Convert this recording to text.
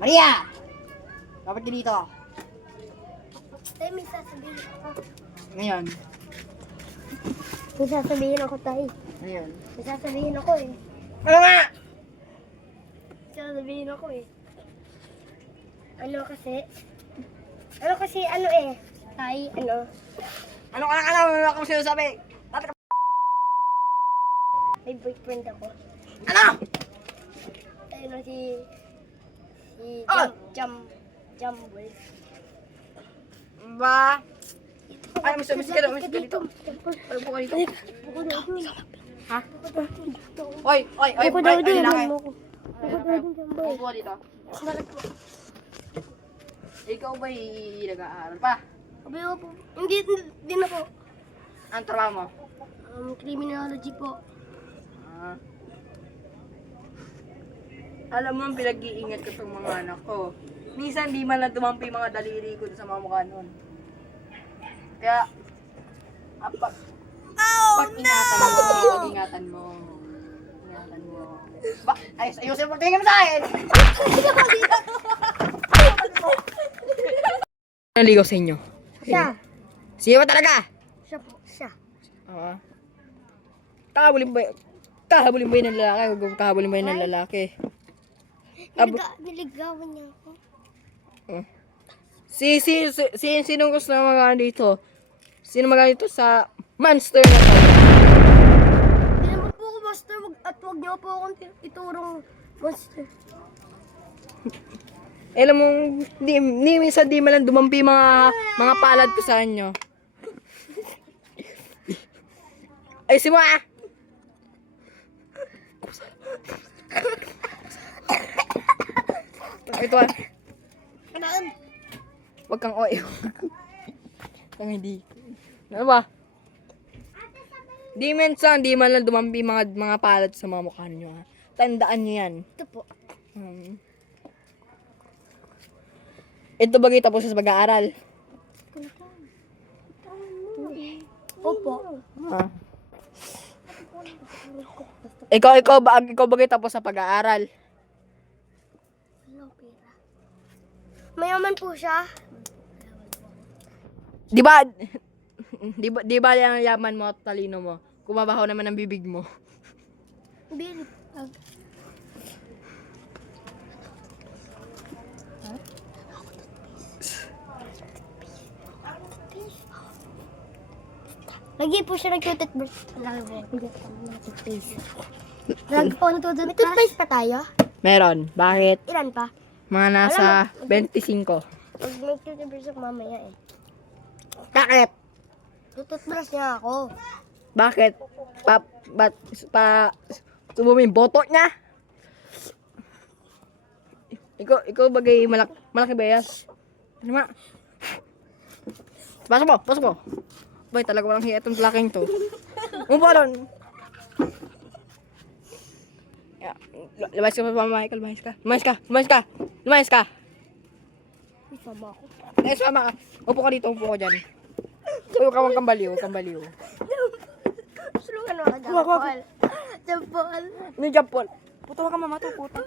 Maria! Dapat ka dito. Tay, may sasabihin ako. Ngayon. May sasabihin ako, Tay. Ngayon. May sasabihin ako eh. Ano nga? May sasabihin ako eh. Ano kasi ano eh. Tay, ano. Ano ka na? Ano akong sinasabi? Dapat ka... May boyfriend ako. Ano? Ayun na si Oh! Jumble. Ba? Ay, miss ka dito. Jumble. Ano po ka dito? Buko daw dun. Ha? Dito. Oy! Buko daw dun. lalaki. Buko daw dun, Jumble. Upo ka dito. Bakit po? Ikaw ba'y nag-aaral pa? Sabi ko po. Hindi na po. Ang trabaho mo? Criminology po. Ah. Alam mo, pinag-iingat ko itong mga anak ko. Minsan, di man lang tumampi yung mga daliri ko sa mga mukha nun. Kaya, pag-ingatan mo. Ingatan mo. Ayusin mo, tingin mo sa akin! Naligaw sa inyo? Siya. Sino ba talaga? Siya po. Siya. Oo. Kahabulin ba yun ng lalaki? Huwag kahabulin ba yun ng lalaki? Niligawan niya ako. Sinong gusto na magana dito? Sino magana dito sa monster na to? Hindi naman po ako master. Wag niyo po akong iturong monster. Alam mo, minsan di man lang dumampi mga palad ko sa inyo. Ay, si mo ah! Ito ah. Kanaan. Wag kang oy. Kang hindi. Ano ba? Di minsan, di man lang dumampi mga palad sa mga mukha niyo ha. Tandaan niyo yan. Ito po. Ito bagay tapos sa pag-aaral. Opo. Ah. Ikaw bagay tapos sa pag-aaral. Mayaman po siya. Di ba ang yaman mo at talino mo? Kumabaho naman ang bibig mo. Bill. Lagi po siya nag-toothbrush. Lagi po nag-toothpaste. Lagi po nag-toothpaste. May toothpaste pa tayo? Meron. Bakit? Ilan pa? Mga nasa 25. Mag-toothbrush ako mamaya eh. Bakit? Toothbrush niya ako. Bakit? Subo mo yung boto niya? Ikaw bagay malaki ba yan? Ano ma? Pasok mo. Bay, talaga walang hiya itong laking to. Umupo doon. Lumayas ka pa, Michael. Lumayas ka. Isama ako. Sama ka. Upo ka dito, upo ka dyan. Huwag kang baliw. Sulungan mo ako, Jampol. Ano yung jump ball? Puto ka mama to, puto.